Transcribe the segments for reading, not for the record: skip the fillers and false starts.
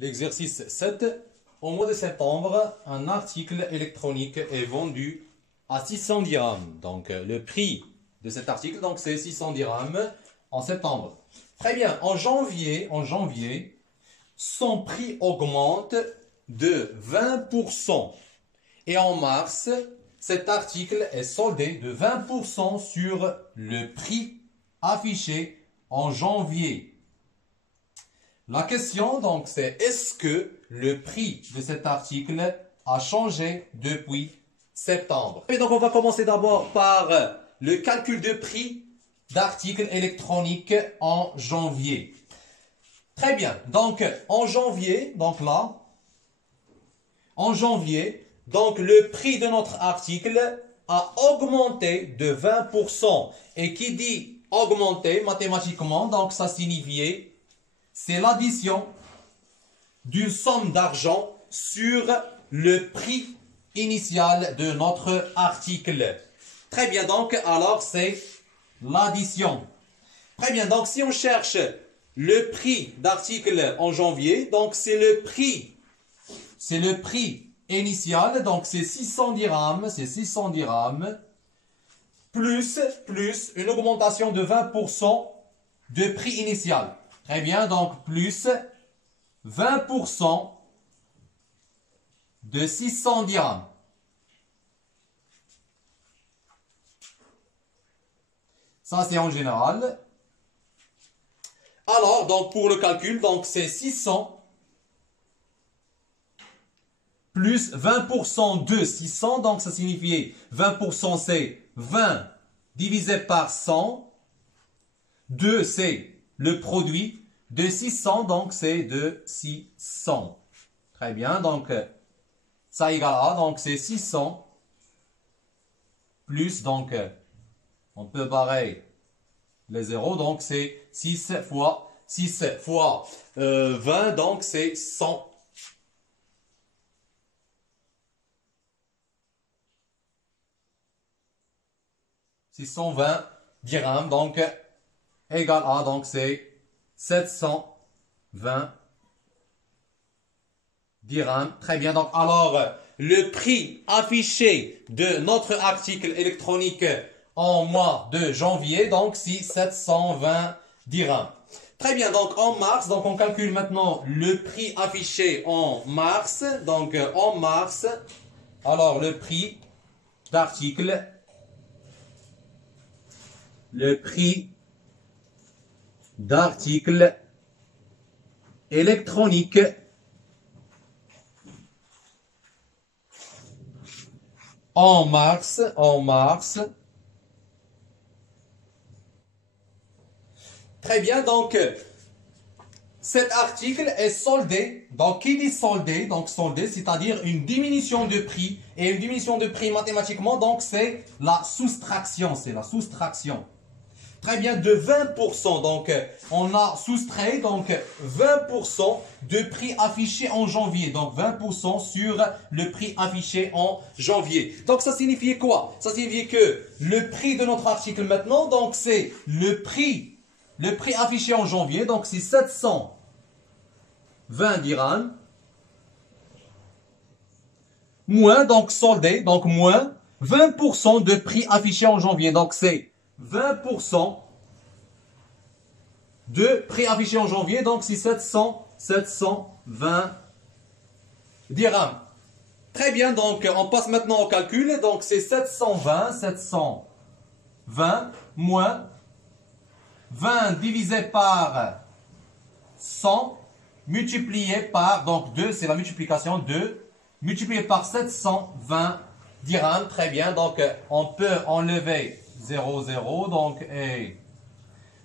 L'exercice 7. Au mois de septembre, un article électronique est vendu à 600 dirhams. Donc, le prix de cet article, donc, c'est 600 dirhams en septembre. Très bien. En janvier, son prix augmente de 20%. Et en mars, cet article est soldé de 20% sur le prix affiché en janvier. La question, donc, c'est est-ce que le prix de cet article a changé depuis septembre? Et donc, on va commencer d'abord par le calcul de prix d'articles électroniques en janvier. Très bien. Donc, en janvier, donc là, en janvier, donc le prix de notre article a augmenté de 20%. Et qui dit augmenter mathématiquement, donc ça signifiait c'est l'addition d'une somme d'argent sur le prix initial de notre article. Très bien, donc, alors c'est l'addition. Très bien, donc si on cherche le prix d'article en janvier, donc c'est le prix initial, donc c'est 600 dirhams, plus une augmentation de 20% de prix initial. Très bien, donc plus 20% de 600 dirhams. Ça, c'est en général. Alors, donc pour le calcul, donc c'est 600 plus 20% de 600. Donc, ça signifie 20%, c'est 20 divisé par 100. 2, c'est le produit de 600, donc c'est de 600. Très bien, donc ça égale à, donc c'est 600 plus, donc on peut barrer les zéros, donc c'est 6 fois 20, donc c'est 100. C'est 120 dirhams, donc égal à, donc c'est 720 dirhams. Très bien. Donc, alors, le prix affiché de notre article électronique en mois de janvier, donc, c'est 720 dirhams. Très bien. Donc, en mars, donc, on calcule maintenant le prix affiché en mars. Donc, en mars, alors, le prix d'article, électronique en mars. Très bien, donc cet article est soldé. Donc, qui dit soldé? Donc, soldé, c'est-à-dire une diminution de prix. Et une diminution de prix mathématiquement, donc, c'est la soustraction. Très bien, de 20%. Donc, on a soustrait donc 20% de prix affiché en janvier. Donc, 20% sur le prix affiché en janvier. Donc, ça signifie quoi? Ça signifie que le prix de notre article maintenant, donc, c'est le prix affiché en janvier. Donc, c'est 720 dirhams. Moins, donc, soldé. Donc, moins 20% de prix affiché en janvier. Donc, c'est 20% de prix affiché en janvier, donc c'est 720 dirhams. Très bien, donc on passe maintenant au calcul. Donc c'est 720 moins 20 divisé par 100 multiplié par, donc 2, c'est la multiplication, 2 multiplié par 720 dirhams. Très bien, donc on peut enlever 0, 0, donc et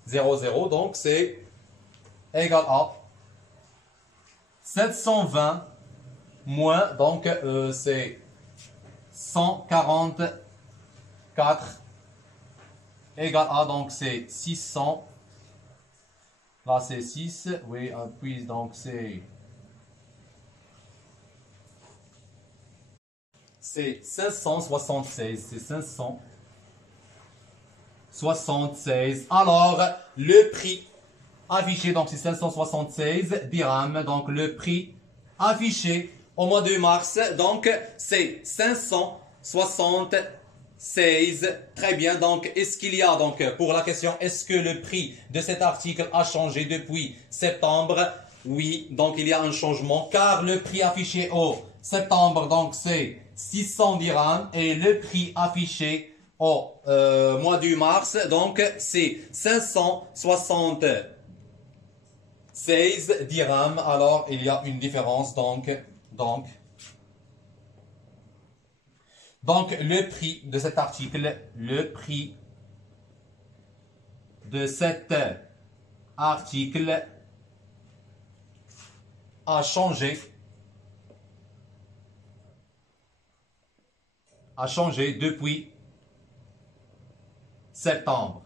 0, 0, donc c'est égal à 720 moins, donc c'est 144 égal à, donc c'est 600, là c'est 6, oui, puis donc c'est 576, c'est 576. Alors, le prix affiché, donc c'est 576 dirhams. Donc le prix affiché au mois de mars, donc c'est 576. Très bien, donc est-ce qu'il y a, donc pour la question, est-ce que le prix de cet article a changé depuis septembre? Oui, donc il y a un changement car le prix affiché au septembre, donc c'est 600 dirhams et le prix affiché au mois de mars, donc c'est 576 dirhams. Alors il y a une différence, donc le prix de cet article, le prix de cet article a changé depuis septembre.